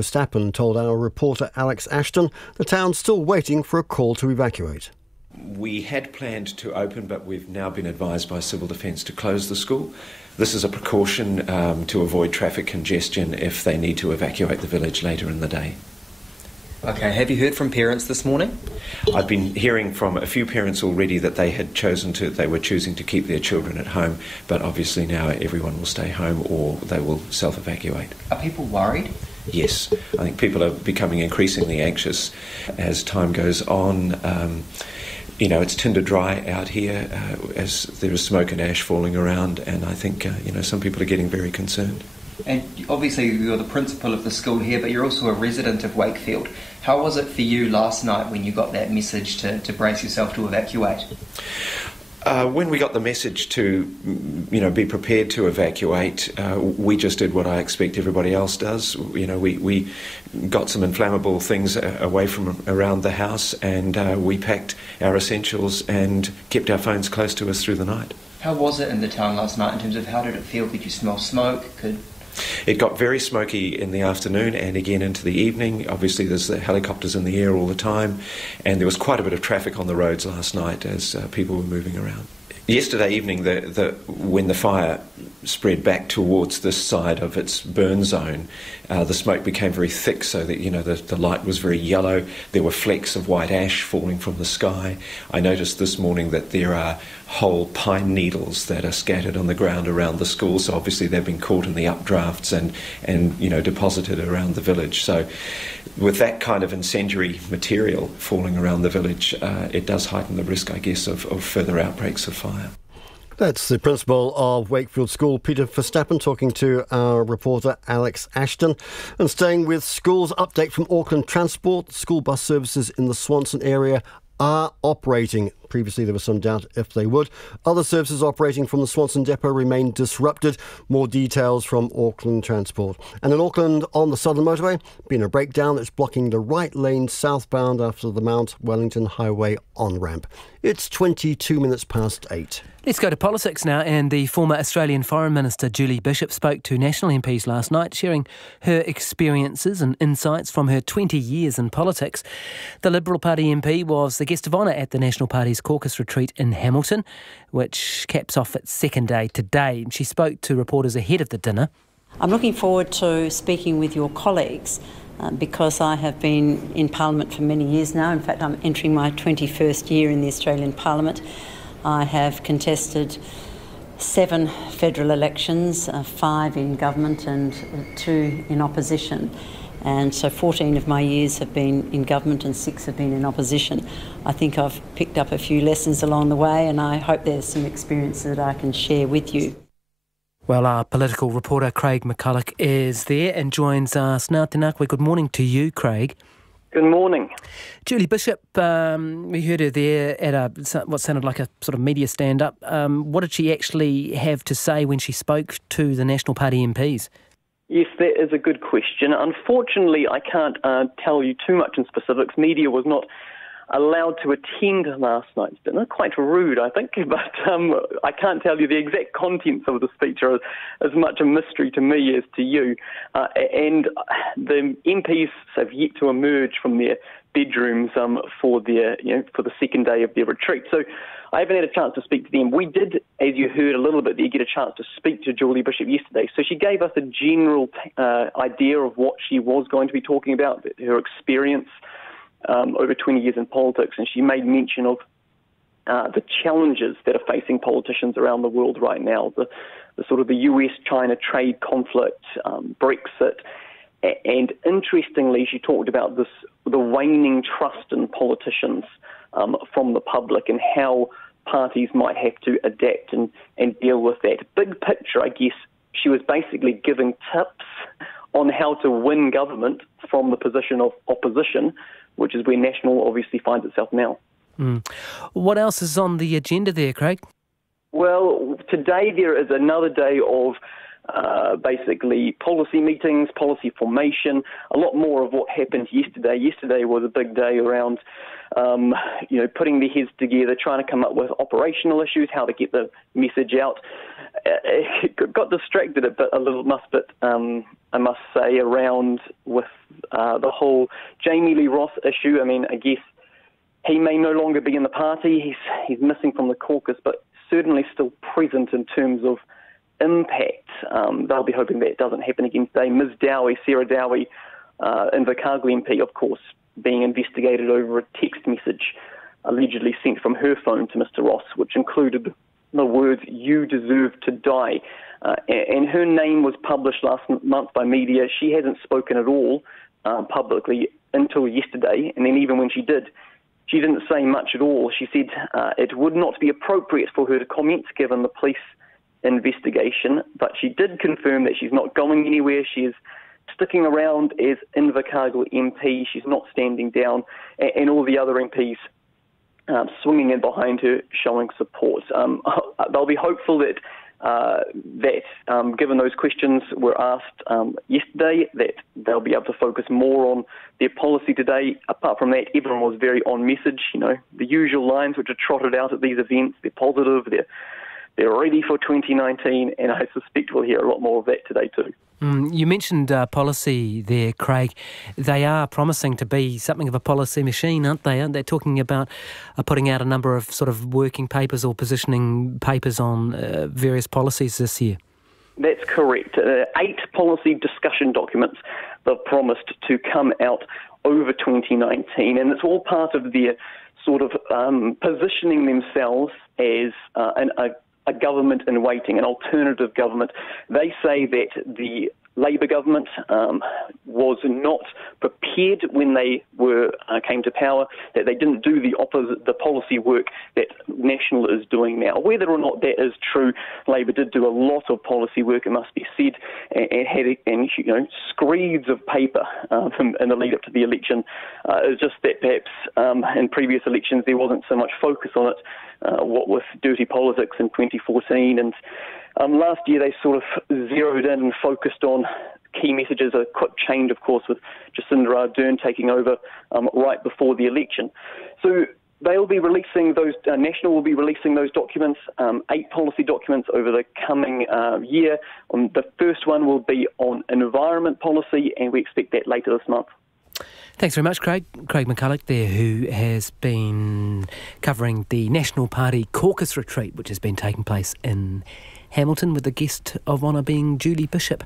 Verstappen told our reporter Alex Ashton the town's still waiting for a call to evacuate. We had planned to open, but we've now been advised by Civil Defence to close the school. This is a precaution to avoid traffic congestion if they need to evacuate the village later in the day. Okay, have you heard from parents this morning? I've been hearing from a few parents already that they were choosing to keep their children at home, but obviously now everyone will stay home or they will self-evacuate. Are people worried? Yes, I think people are becoming increasingly anxious as time goes on. It's tinder dry out here as there is smoke and ash falling around, and I think some people are getting very concerned. And obviously you're the principal of the school here, but you're also a resident of Wakefield. How was it for you last night when you got that message to brace yourself to evacuate? When we got the message to, be prepared to evacuate, we just did what I expect everybody else does. We got some inflammable things away from around the house, and we packed our essentials and kept our phones close to us through the night. How was it in the town last night in terms of how did it feel? Could you smell smoke? It got very smoky in the afternoon and again into the evening. Obviously there's the helicopters in the air all the time, and there was quite a bit of traffic on the roads last night as people were moving around. Yesterday evening, when the fire spread back towards this side of its burn zone, the smoke became very thick, so that the light was very yellow. There were flecks of white ash falling from the sky. I noticed this morning that there are whole pine needles that are scattered on the ground around the school. So obviously they've been caught in the updrafts and deposited around the village. So with that kind of incendiary material falling around the village, it does heighten the risk, I guess, of further outbreaks of fire. That's the principal of Wakefield School, Peter Verstappen, talking to our reporter Alex Ashton. And staying with schools, update from Auckland Transport. School bus services in the Swanson area are operating. Previously, there was some doubt if they would. Other services operating from the Swanson depot remain disrupted. More details from Auckland Transport. And in Auckland, on the Southern Motorway, been a breakdown that's blocking the right lane southbound after the Mount Wellington Highway on-ramp. It's 22 minutes past 8. Let's go to politics now, and the former Australian Foreign Minister Julie Bishop spoke to National MPs last night, sharing her experiences and insights from her 20 years in politics. The Liberal Party MP was the guest of honour at the National Party's caucus retreat in Hamilton, which caps off its second day today. She spoke to reporters ahead of the dinner. I'm looking forward to speaking with your colleagues because I have been in Parliament for many years now. In fact, I'm entering my 21st year in the Australian Parliament. I have contested 7 federal elections, 5 in government and 2 in opposition. And so 14 of my years have been in government and 6 have been in opposition. I think I've picked up a few lessons along the way, and I hope there's some experience that I can share with you. Well, our political reporter Craig McCulloch is there and joins us now. Tēnā koe. Good morning to you, Craig. Good morning. Julie Bishop, we heard her there at what sounded like a sort of media stand-up. What did she actually have to say when she spoke to the National Party MPs? Yes, that is a good question. Unfortunately, I can't tell you too much in specifics. Media was not allowed to attend last night's dinner. Quite rude, I think, but I can't tell you the exact contents of the speech are as much a mystery to me as to you. And the MPs have yet to emerge from their bedrooms for the second day of their retreat. So I haven't had a chance to speak to them. We did, as you heard a little bit there, get a chance to speak to Julie Bishop yesterday. So she gave us a general idea of what she was going to be talking about, her experience over 20 years in politics, and she made mention of the challenges that are facing politicians around the world right now, the sort of the US-China trade conflict, Brexit, and interestingly, she talked about the waning trust in politicians from the public and how parties might have to adapt and deal with that. Big picture, I guess, she was basically giving tips on how to win government from the position of opposition, which is where National obviously finds itself now. What else is on the agenda there, Craig? Well, today there is another day of basically policy meetings, policy formation, a lot more of what happened yesterday. Yesterday was a big day around, putting their heads together, trying to come up with operational issues, how to get the message out. It got distracted a little, I must say, around with the whole Jamie Lee Ross issue. I mean, I guess he may no longer be in the party. He's missing from the caucus, but certainly still present in terms of impact. They'll be hoping that doesn't happen again today. Ms. Dowie, Sarah Dowie, Invercargill MP, of course, being investigated over a text message allegedly sent from her phone to Mr. Ross, which included the words, "You deserve to die." And her name was published last month by media. She hasn't spoken at all publicly until yesterday, and then even when she did, she didn't say much at all. She said it would not be appropriate for her to comment given the police investigation, but she did confirm that she's not going anywhere. She is sticking around as Invercargill MP. She's not standing down, and all the other MPs swinging in behind her, showing support. They'll be hopeful that given those questions were asked yesterday, that they'll be able to focus more on their policy today. Apart from that, everyone was very on message. The usual lines which are trotted out at these events. They're positive. They're ready for 2019, and I suspect we'll hear a lot more of that today too. You mentioned policy there, Craig. They are promising to be something of a policy machine, aren't they? Aren't they talking about putting out a number of sort of working papers or positioning papers on various policies this year? That's correct. 8 policy discussion documents they've promised to come out over 2019, and it's all part of their sort of positioning themselves as a government in waiting, an alternative government. They say that the Labour government was not prepared when they came to power, that they didn't do the policy work that National is doing now. Whether or not that is true, Labour did do a lot of policy work, it must be said, and had screeds of paper in the lead up to the election. It's just that perhaps in previous elections there wasn't so much focus on it, what with dirty politics in 2014, and last year they sort of zeroed in and focused on key messages, a quick change, of course, with Jacinda Ardern taking over right before the election. So they'll be releasing those, National will be releasing those documents, 8 policy documents over the coming year. The first one will be on environment policy, and we expect that later this month. Thanks very much, Craig. Craig McCulloch there, who has been covering the National Party caucus retreat, which has been taking place in Hamilton, with the guest of honour being Julie Bishop.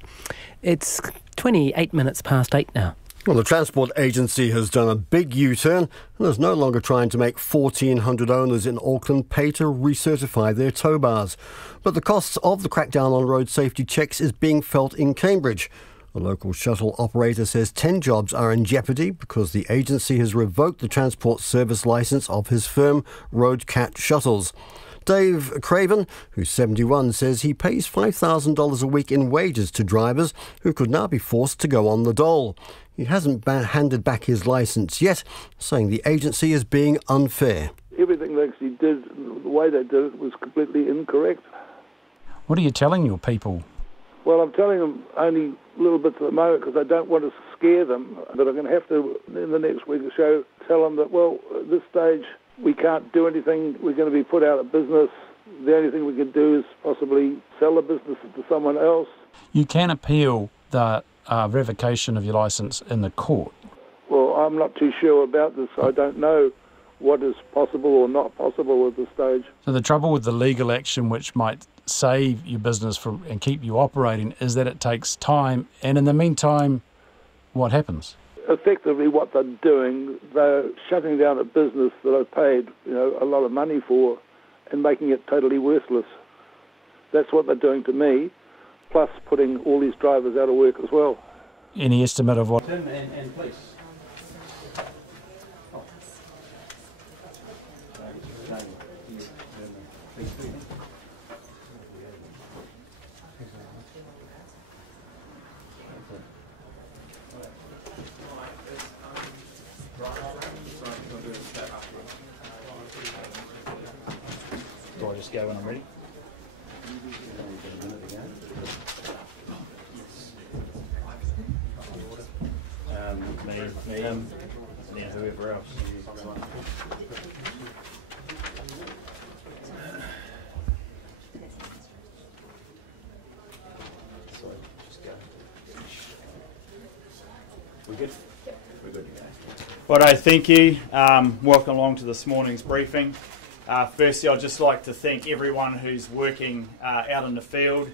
It's 28 minutes past 8 now. Well, the Transport Agency has done a big U-turn and is no longer trying to make 1,400 owners in Auckland pay to recertify their tow bars. But the costs of the crackdown on road safety checks is being felt in Cambridge. A local shuttle operator says 10 jobs are in jeopardy because the agency has revoked the transport service licence of his firm, Roadcat Shuttles. Dave Craven, who's 71, says he pays $5,000 a week in wages to drivers who could now be forced to go on the dole. He hasn't handed back his licence yet, saying the agency is being unfair. Everything they actually did, the way they did it, was completely incorrect. What are you telling your people? Well, I'm telling them only little bits at the moment because I don't want to scare them, but I'm going to have to, in the next week or so, tell them that, well, at this stage, we can't do anything. We're going to be put out of business. The only thing we can do is possibly sell the business to someone else. You can appeal the revocation of your licence in the court. Well, I'm not too sure about this. I don't know what is possible or not possible at this stage. So the trouble with the legal action, which might save your business from and keep you operating, is that it takes time, and in the meantime, what happens? Effectively what they're doing, they're shutting down a business that I paid a lot of money for and making it totally worthless. That's what they're doing to me, plus putting all these drivers out of work as well. Any estimate of what? Tim and please. Do I just go when I'm ready? me, and then whoever else. We good? Yep. We're good. Righto, thank you. Welcome along to this morning's briefing. Firstly, I'd just like to thank everyone who's working out in the field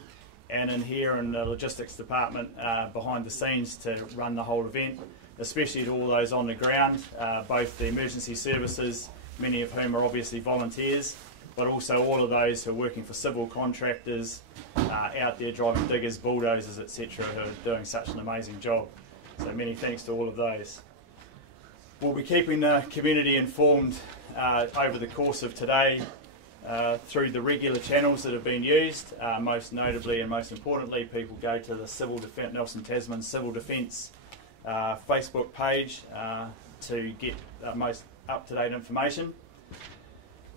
and in here in the logistics department behind the scenes to run the whole event, especially to all those on the ground, both the emergency services, many of whom are obviously volunteers, but also all of those who are working for civil contractors out there driving diggers, bulldozers, etc., who are doing such an amazing job. So many thanks to all of those. We'll be keeping the community informed over the course of today through the regular channels that have been used. Most notably and most importantly, people go to the Civil Defence, Nelson Tasman Civil Defence Facebook page to get most up-to-date information.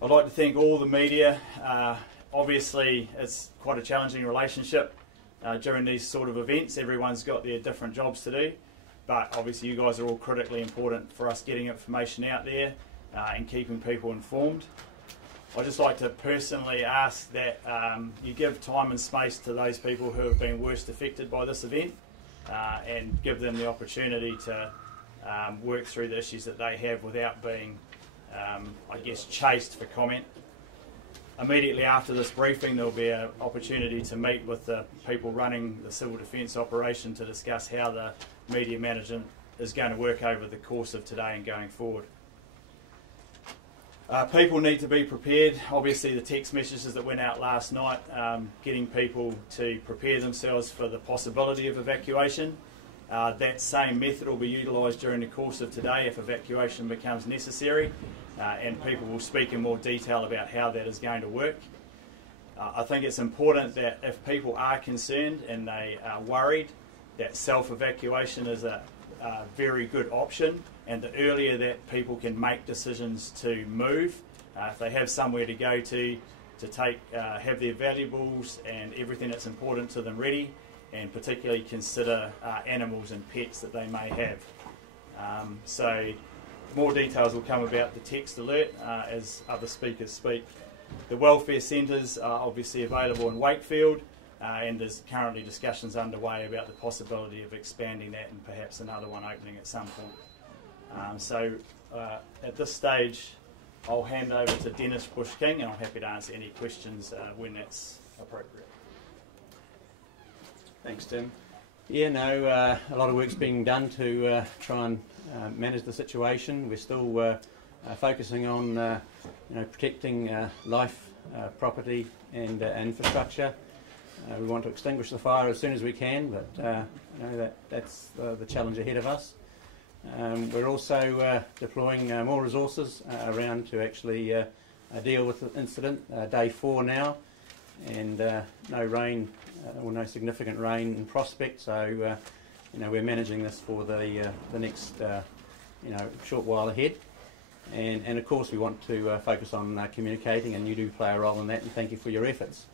I'd like to thank all the media. Obviously, it's quite a challenging relationship during these sort of events. Everyone's got their different jobs to do, but obviously you guys are all critically important for us getting information out there and keeping people informed. I'd just like to personally ask that you give time and space to those people who have been worst affected by this event and give them the opportunity to work through the issues that they have without being, I guess, chased for comment. Immediately after this briefing, there will be an opportunity to meet with the people running the civil defence operation to discuss how the media management is going to work over the course of today and going forward. People need to be prepared. Obviously, the text messages that went out last night, getting people to prepare themselves for the possibility of evacuation. That same method will be utilised during the course of today if evacuation becomes necessary, and people will speak in more detail about how that is going to work. I think it's important that if people are concerned and they are worried, that self-evacuation is a very good option, and the earlier that people can make decisions to move, if they have somewhere to go to take, have their valuables and everything that's important to them ready, and particularly consider animals and pets that they may have. So more details will come about the text alert as other speakers speak. The welfare centres are obviously available in Wakefield, and there's currently discussions underway about the possibility of expanding that and perhaps another one opening at some point. At this stage, I'll hand over to Dennis Bush-King, and I'm happy to answer any questions when that's appropriate. Thanks, Tim. Yeah, no, a lot of work's being done to try and manage the situation. We're still focusing on protecting life, property and infrastructure. We want to extinguish the fire as soon as we can, but that's the challenge ahead of us. We're also deploying more resources around to actually deal with the incident. Day 4 now, and no rain or no significant rain in prospect, so we're managing this for the next short while ahead. And of course we want to focus on communicating, and you do play a role in that, and thank you for your efforts.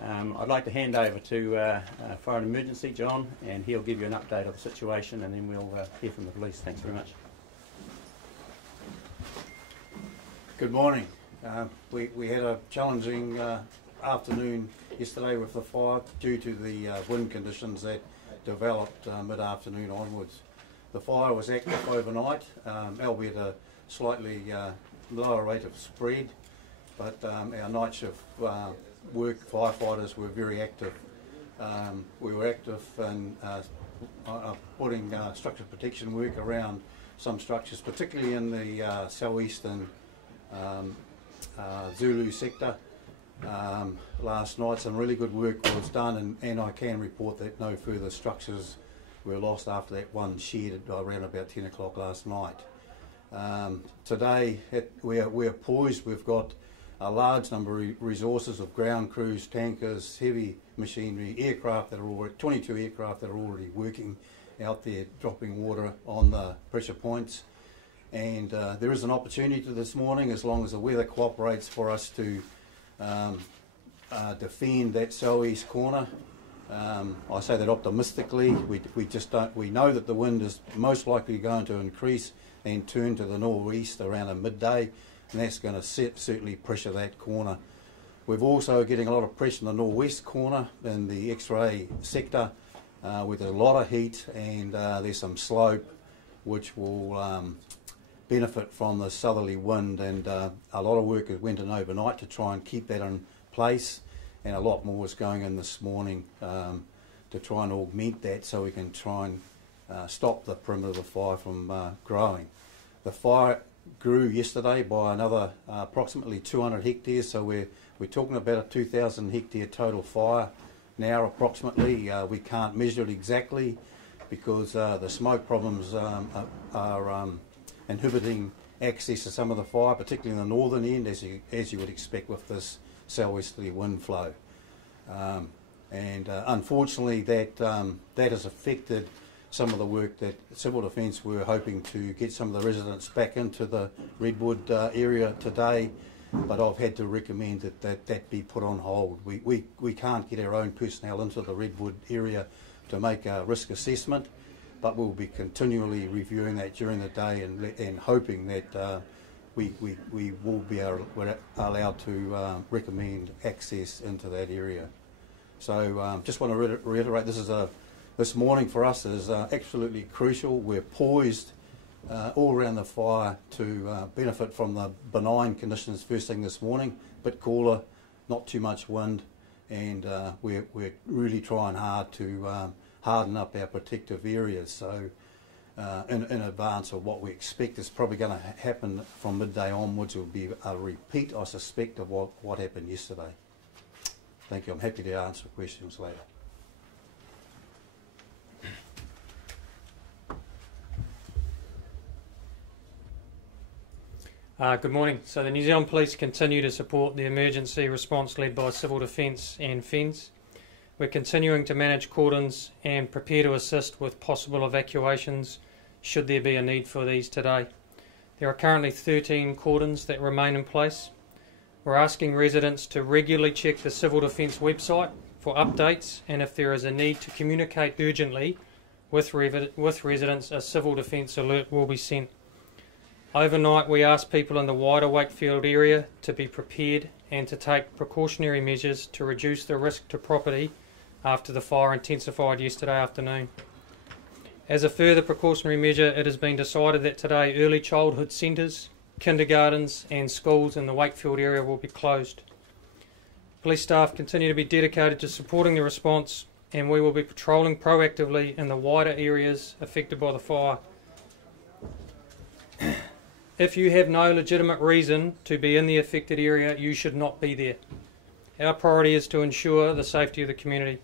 I'd like to hand over to Fire and Emergency, John, and he'll give you an update of the situation, and then we'll hear from the police. Thanks very much. Good morning. We had a challenging afternoon yesterday with the fire due to the wind conditions that developed mid-afternoon onwards. The fire was active overnight, albeit a slightly lower rate of spread, but our night shift work firefighters were very active. We were active in putting structural protection work around some structures, particularly in the southeastern Zulu sector. Last night some really good work was done, and I can report that no further structures were lost after that one shed around about 10 o'clock last night. Today we're poised. We've got a large number of resources of ground crews, tankers, heavy machinery, aircraft that are already 22 aircraft that are already working out there dropping water on the pressure points. And there is an opportunity this morning, as long as the weather cooperates, for us to defend that southeast corner I say that optimistically. We just don't. We know that the wind is most likely going to increase and turn to the northeast around midday, and that's going to certainly pressure that corner. We're also getting a lot of pressure in the northwest corner in the X-ray sector, with a lot of heat, and there's some slope which will benefit from the southerly wind, and a lot of work went in overnight to try and keep that in place, and a lot more is going in this morning to try and augment that so we can try and stop the perimeter of the fire from growing. The fire grew yesterday by another approximately 200 hectares, so we're talking about a 2,000 hectare total fire now approximately. We can't measure it exactly because the smoke problems are inhibiting access to some of the fire, particularly in the northern end, as you would expect with this southwesterly wind flow. And unfortunately that has affected some of the work that Civil Defence were hoping to get some of the residents back into the Redwood area today, but I've had to recommend that be put on hold. We can't get our own personnel into the Redwood area to make a risk assessment, but we'll be continually reviewing that during the day and hoping that we will be allowed to recommend access into that area. So just want to reiterate, this morning for us is absolutely crucial. We're poised all around the fire to benefit from the benign conditions first thing this morning, a bit cooler, not too much wind, and we're really trying hard to harden up our protective areas. So in advance of what we expect is probably going to happen from midday onwards, will be a repeat, I suspect, of what happened yesterday. Thank you. I'm happy to answer questions later. Good morning. So the New Zealand Police continue to support the emergency response led by Civil Defence and FENS. We're continuing to manage cordons and prepare to assist with possible evacuations should there be a need for these today. There are currently 13 cordons that remain in place. We're asking residents to regularly check the Civil Defence website for updates, and if there is a need to communicate urgently with residents, a Civil Defence alert will be sent. Overnight, we ask people in the wider Wakefield area to be prepared and to take precautionary measures to reduce the risk to property after the fire intensified yesterday afternoon. As a further precautionary measure, it has been decided that today early childhood centres, kindergartens and schools in the Wakefield area will be closed. Police staff continue to be dedicated to supporting the response, and we will be patrolling proactively in the wider areas affected by the fire. If you have no legitimate reason to be in the affected area, you should not be there. Our priority is to ensure the safety of the community.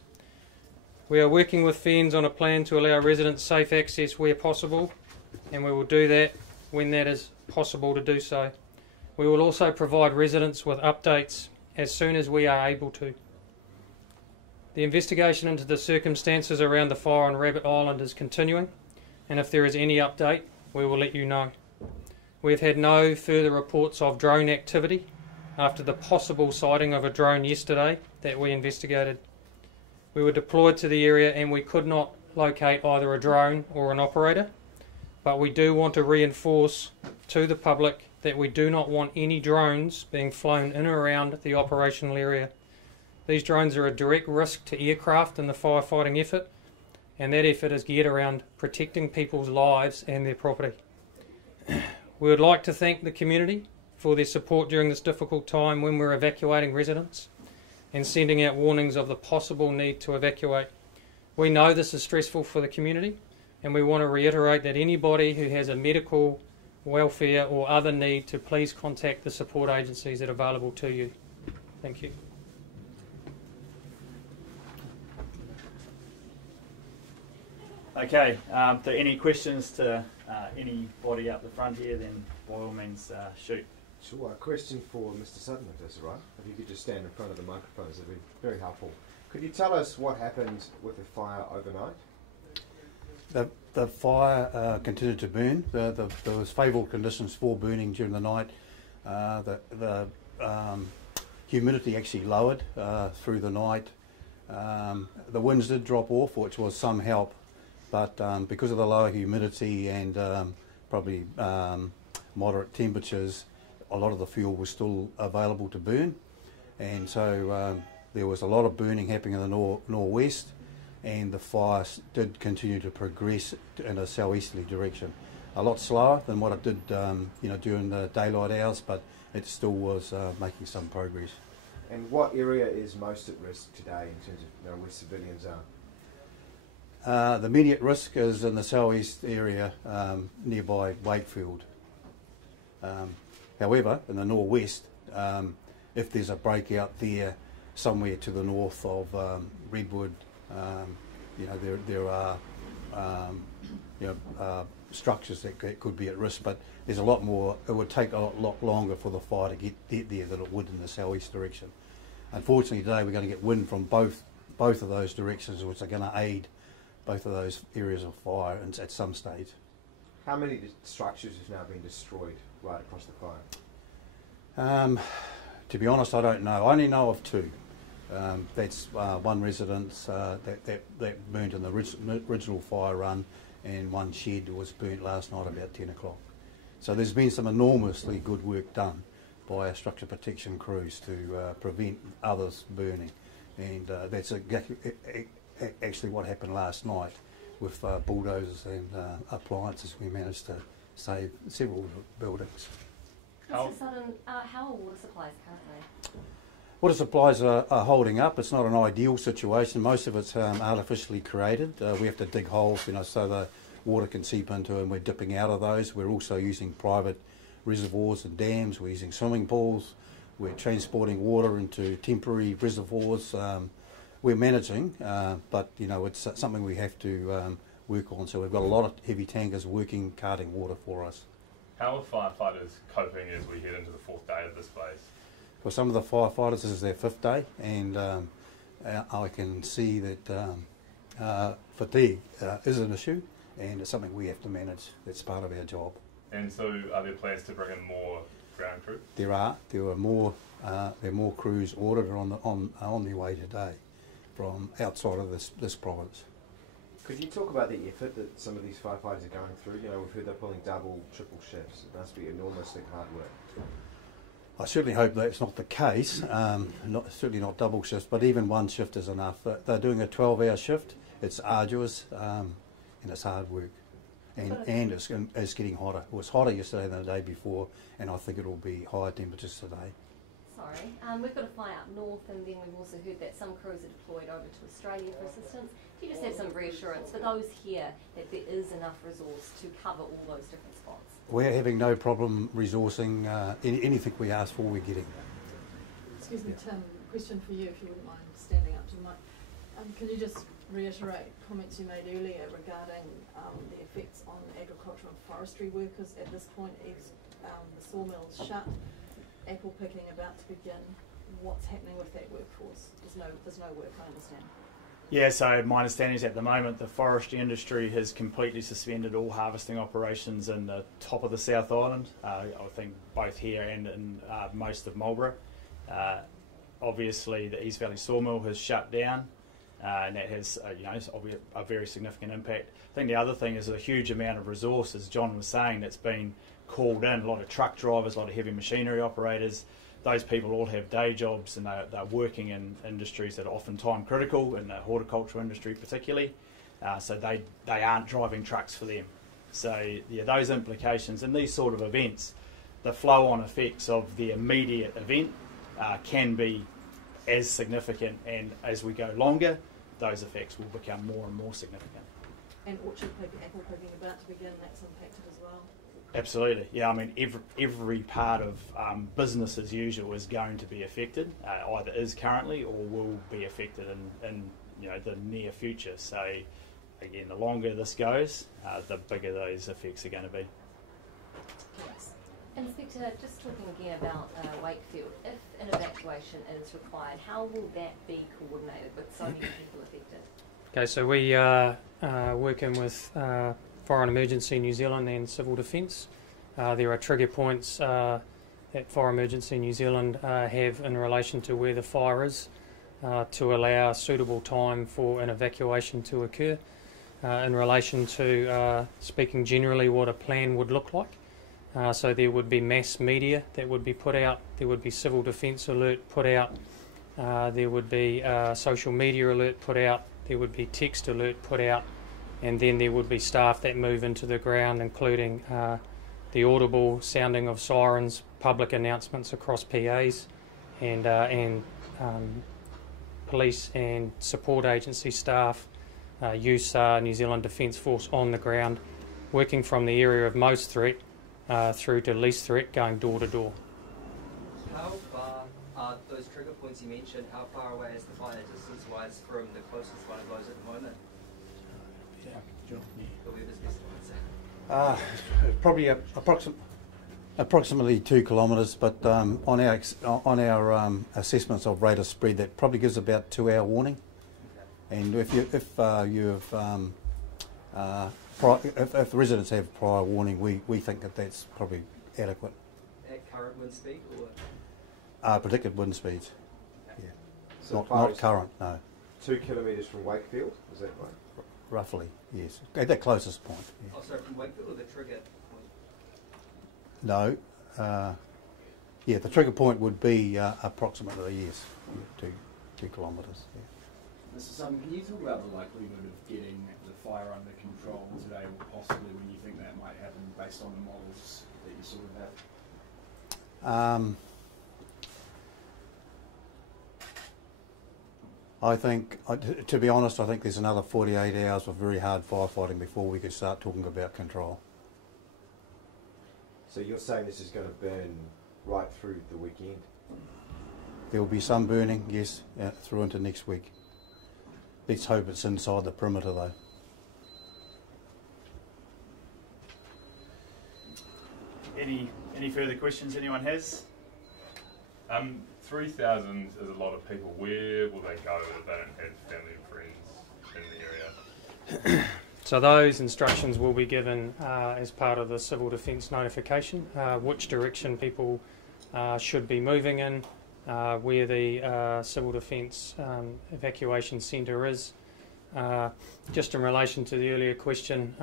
We are working with FENS on a plan to allow residents safe access where possible, and we will do that when that is possible to do so. We will also provide residents with updates as soon as we are able to. The investigation into the circumstances around the fire on Rabbit Island is continuing, and if there is any update, we will let you know. We have had no further reports of drone activity after the possible sighting of a drone yesterday that we investigated. We were deployed to the area and we could not locate either a drone or an operator, but we do want to reinforce to the public that we do not want any drones being flown in or around the operational area. These drones are a direct risk to aircraft in the firefighting effort, and that effort is geared around protecting people's lives and their property. We would like to thank the community for their support during this difficult time when we're evacuating residents and sending out warnings of the possible need to evacuate. We know this is stressful for the community, and we want to reiterate that anybody who has a medical, welfare or other need to please contact the support agencies that are available to you. Thank you. Okay, are there any questions to anybody up the front here? Then by all means shoot. Sure, a question for Mr. Sutton, if that's all right. If you could just stand in front of the microphones, that'd be very helpful. Could you tell us what happened with the fire overnight? The fire continued to burn. There was favourable conditions for burning during the night. The humidity actually lowered through the night. The winds did drop off, which was some help, but because of the lower humidity and probably moderate temperatures, a lot of the fuel was still available to burn, and so there was a lot of burning happening in the northwest, and the fire did continue to progress in a southeasterly direction. A lot slower than what it did during the daylight hours, but it still was making some progress. And what area is most at risk today in terms of where civilians are? The immediate risk is in the southeast area nearby Wakefield. However, in the northwest, if there's a breakout there somewhere to the north of Redwood, there are structures that could be at risk, but there's a lot more. It would take a lot longer for the fire to get there than it would in the southeast direction. Unfortunately, today we're going to get wind from both of those directions, which are going to aid both of those areas of fire at some stage. How many structures have now been destroyed right across the fire? To be honest, I don't know. I only know of two. That's one residence that burnt in the original fire run, and one shed was burnt last night about 10 o'clock. So there's been some enormously good work done by our structure protection crews to prevent others burning, and that's actually what happened last night with bulldozers and appliances. We managed to save several buildings. Mr. Sutton, how are water supplies currently? Water supplies are holding up. It's not an ideal situation. Most of it's artificially created. We have to dig holes, so the water can seep into, and we're dipping out of those. We're also using private reservoirs and dams. We're using swimming pools. We're transporting water into temporary reservoirs. We're managing, but it's something we have to work on. So we've got a lot of heavy tankers working, carting water for us. How are firefighters coping as we head into the fourth day of this blaze? For some of the firefighters, this is their fifth day, and I can see that fatigue is an issue, and it's something we have to manage. That's part of our job. And so, are there plans to bring in more ground crew? There are. There are more crews ordered on their way today from outside of this province. Could you talk about the effort that some of these firefighters are going through? We've heard they're pulling double, triple shifts. It must be enormously hard work. I certainly hope that's not the case, certainly not double shifts, but even one shift is enough. They're doing a 12-hour shift. It's arduous and it's hard work, and it's getting hotter. It was hotter yesterday than the day before, and I think it will be higher temperatures today. Sorry, we've got a fire up north, and then we've also heard that some crews are deployed over to Australia for assistance. Do you just have some reassurance for those here that there is enough resource to cover all those different spots? We're having no problem resourcing anything we ask for, we're getting. Excuse me, Tim, question for you, if you wouldn't mind standing up to the mic. Can you just reiterate comments you made earlier regarding the effects on agricultural and forestry workers at this point? The sawmills shut, apple picking about to begin. What's happening with that workforce? There's no work, I understand. Yeah, so my understanding is at the moment the forestry industry has completely suspended all harvesting operations in the top of the South Island. I think both here and in most of Marlborough. Obviously, the East Valley sawmill has shut down, and that has a very significant impact. I think the other thing is a huge amount of resource, as John was saying, that's been called in. A lot of truck drivers, a lot of heavy machinery operators. Those people all have day jobs, and they're working in industries that are often time critical, in the horticultural industry particularly. So they aren't driving trucks for them. So yeah, those implications and these sort of events, the flow-on effects of the immediate event can be as significant, and as we go longer, those effects will become more and more significant. And orchard picking, apple picking about to begin, that's impacted as well? Absolutely, yeah. I mean, every part of business as usual is going to be affected, either is currently or will be affected in the near future. So, again, the longer this goes, the bigger those effects are going to be. Yes. Inspector, just talking again about Wakefield, if an evacuation is required, how will that be coordinated with so many people affected? Okay, so we are working with Fire and Emergency New Zealand and Civil Defence. There are trigger points that Fire Emergency New Zealand have in relation to where the fire is. to allow suitable time for an evacuation to occur. In relation to speaking generally what a plan would look like. So there would be mass media that would be put out, there would be civil defence alert put out, there would be social media alert put out, there would be text alert put out, and then there would be staff that move into the ground, including the audible sounding of sirens, public announcements across PAs, and police and support agency staff, USAR, New Zealand Defence Force on the ground, working from the area of most threat through to least threat, going door to door. How far are those trigger points you mentioned, how far away is the fire distance-wise from the closest one of those at the moment? Probably approximately 2 kilometres, but on our assessments of rate of spread, that probably gives about 2-hour warning. And if the residents have prior warning, we think that that's probably adequate. At current wind speed or? Predicted wind speeds. Yeah. So not current, no. 2 kilometres from Wakefield, is that right? Roughly, yes. At the closest point. Yeah. Oh, sorry, from Wakefield or the trigger point? No. Yeah, the trigger point would be approximately, yes, 2 kilometres. Yeah. Mr. Sutton, can you talk about the likelihood of getting the fire under control today, or possibly when you think that might happen based on the models that you sort of have? I think, to be honest, I think there's another 48 hours of very hard firefighting before we could start talking about control. So you're saying this is going to burn right through the weekend? There will be some burning, yes, through into next week. Let's hope it's inside the perimeter though. Any further questions anyone has? 3,000 is a lot of people. Where will they go if they don't have family and friends in the area? So those instructions will be given as part of the civil defence notification, which direction people should be moving in, where the civil defence evacuation centre is. Just in relation to the earlier question,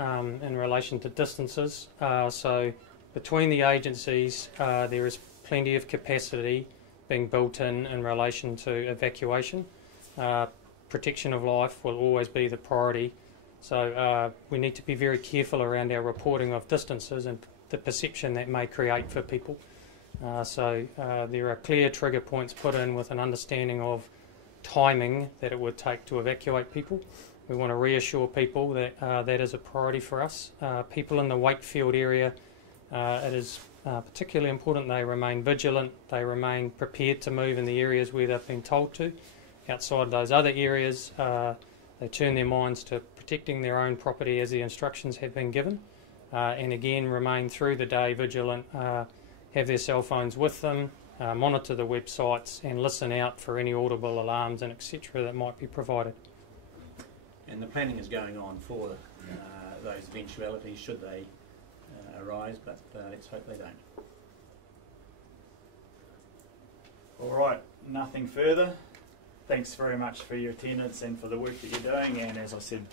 in relation to distances, so between the agencies there is plenty of capacity being built in relation to evacuation. Protection of life will always be the priority, so we need to be very careful around our reporting of distances and the perception that may create for people. So there are clear trigger points put in with an understanding of timing that it would take to evacuate people. We want to reassure people that that is a priority for us. People in the Wakefield area, it is particularly important they remain vigilant, they remain prepared to move in the areas where they've been told to. Outside those other areas, they turn their minds to protecting their own property as the instructions have been given, and again remain through the day vigilant, have their cell phones with them, monitor the websites and listen out for any audible alarms and etc. that might be provided. And the planning is going on for those eventualities should they arise, but let's hope they don't. All right, nothing further. Thanks very much for your attendance and for the work that you're doing, and as I said,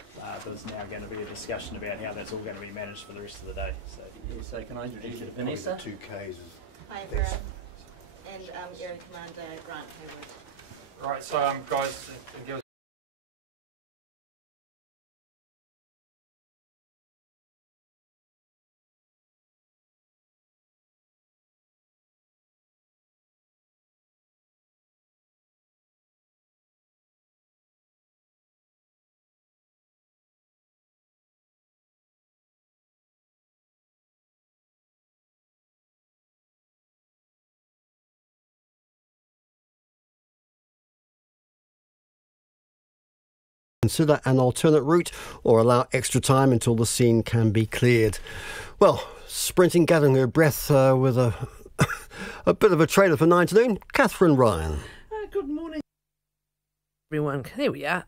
there's now going to be a discussion about how that's all going to be managed for the rest of the day. So, yeah, so can I introduce you to Vanessa? 2 Ks. Hi everyone, and Area Commander Grant Hayward. Right, so guys, consider an alternate route or allow extra time until the scene can be cleared. Well, sprinting, gathering her breath with a bit of a trailer for 9 to noon, Catherine Ryan. Good morning, everyone. There we are.